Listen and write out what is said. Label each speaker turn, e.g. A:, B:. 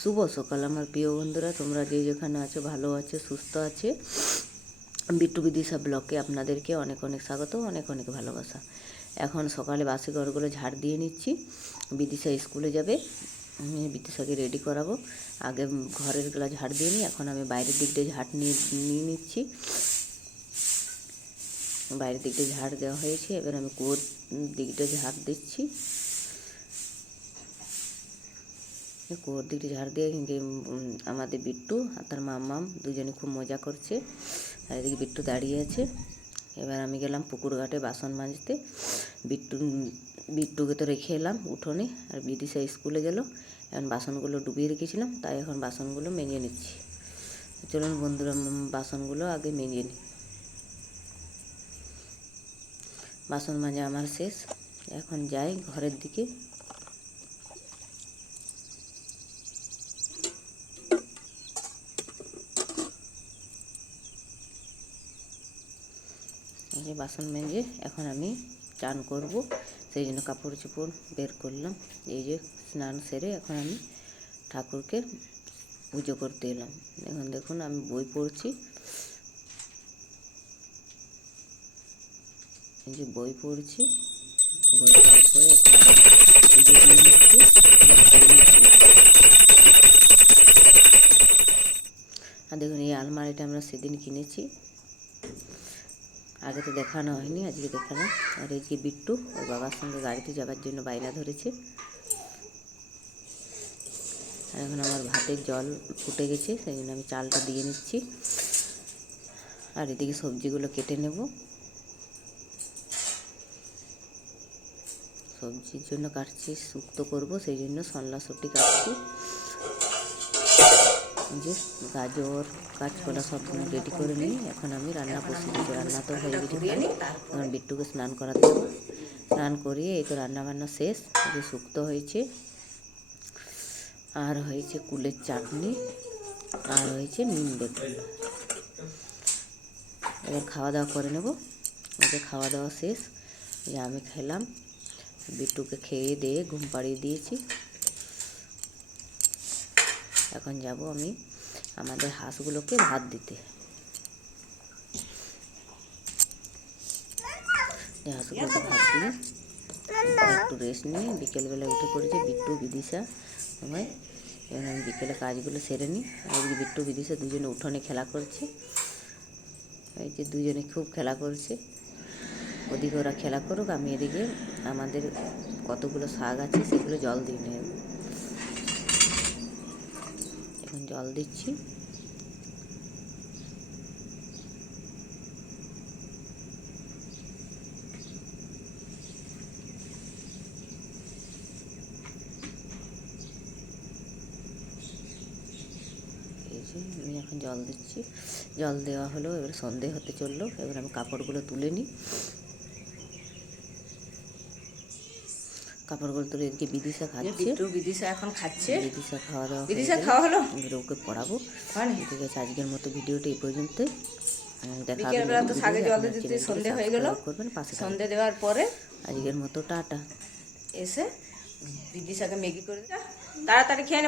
A: শুভ সকাল আমার প্রিয় বন্ধুরা, তোমরা যে যেখানে আছো ভালো আছো, সুস্থ আছে। বিট্টু বিদিশা ব্লকে আপনাদেরকে অনেক অনেক স্বাগত, অনেক অনেক ভালোবাসা। এখন সকালে বাসি ঘরগুলো ঝাড় দিয়ে নিচ্ছি, বিদিশা স্কুলে যাবে, আমি বিদিশাকে রেডি করাবো। আগে ঘরেরগুলো ঝাড় দিয়ে নিই, এখন আমি বাইরের দিক দিয়ে ঝাড় নিয়ে নিয়ে নিচ্ছি। বাইরের দিকটা ঝাড় দেওয়া হয়েছে, এবার আমি কুয়োর দিকটা ঝাড় দিচ্ছি। কুয়োর ঝাড় দিয়ে আমাদের বিট্টু আর তার মামাম দুজনে খুব মজা করছে। আর এদিকে বিট্টু দাঁড়িয়ে আছে। এবার আমি গেলাম পুকুর ঘাটে বাসন মাজতে। বিট্টু, বিট্টুকে তো রেখে এলাম উঠোনে। আর বিদিশা স্কুলে গেল। এখন বাসনগুলো ডুবিয়ে রেখেছিলাম, তাই এখন বাসনগুলো মেজে নিচ্ছি। চলুন বন্ধুরা বাসনগুলো আগে মেজে নিই। বাসন মাজা আমার শেষ। এখন যাই ঘরের দিকে। যে বাসন মেজে এখন আমি চান করব। সেই জন্য কাপড় চোপড় বের করলাম। এই যে স্নান সেরে এখন আমি ঠাকুরকে পুজো করতে এলাম। এখন দেখুন আমি বই পড়ছি। এই যে বই পড়ছি। বই পড়ার পরে এখন পুজো দিয়ে। আর দেখুন এই আলমারিটা আমরা সেদিন কিনেছি। আগে তো দেখানো হয়নি, আজকে দেখানো আর এই যে বিট্টু, ওর বাবার সঙ্গে গাড়িতে যাবার জন্য বাইনা ধরেছে। আর এখন আমার ভাতের জল ফুটে গেছে সেই জন্য আমি চালটা দিয়ে নিচ্ছি। আর এদিকে সবজিগুলো কেটে নেব। সবজির জন্য কাটছি, শুক্তো করব, সেই জন্য সনলা সবটি কাটছি। যে গাজর, কাঁচকলা সব রেডি করে নিই এখন আমি রান্না বসিয়ে দিচ্ছি। রান্না তো হয়ে গেছে। এখন বিট্টুকে স্নান করাতে যাব স্নান করিয়ে এই তো রান্না বান্না শেষ যে শুক্তো হয়েছে, আর হয়েছে কুলের চাটনি, আর হয়েছে নিম বেগুন। এবার খাওয়া দাওয়া করে নেব। যে খাওয়া দাওয়া শেষ যে আমি খেলাম। বিট্টুকে খেয়ে দিয়ে ঘুম পাড়িয়ে দিয়েছি। এখন যাব আমি আমাদের হাঁসগুলোকে ভাত দিতে। হাঁসগুলোকে ভাত দিয়ে একটু রেস্ট নিয়ে বিকেলবেলা উঠে পড়েছে বিট্টু, বিদিশা, সবাই। এবার আমি বিকেলে কাজগুলো সেরে নিই। এদিকে বিট্টু, বিদিশা দুজনে উঠোনে খেলা করছে। এই যে দুজনে খুব খেলা করছে। ওদিকে ওরা খেলা করুক, আমি এদিকে আমাদের কতগুলো শাক আছে সেগুলো জল দিয়ে নেব। এখন জল দিচ্ছি। আমি এখন জল দিচ্ছি। জল দেওয়া হলো, এবার সন্ধে হতে চলল, এবার আমি কাপড়গুলো তুলে নিই। কাপড়গুলো তুলে এদিকে বিদিশা খাচ্ছে।
B: একটু বিদিশা এখন খাচ্ছে।
A: বিদিশা খাওয়া দাওয়া
B: বিদিশা খাওয়া হলো?
A: ওকে পড়াবো। ঠিক আছে আজকের মতো ভিডিওটা এই পর্যন্ত।
B: বিকেলবেলা তো শাকে জল দিতে সন্ধে হয়ে গেল। সন্ধে দেওয়ার পরে
A: আজকের মতো টাটা।
B: এসে বিদিশাকে ম্যাগি করে তাড়াতাড়ি খেয়ে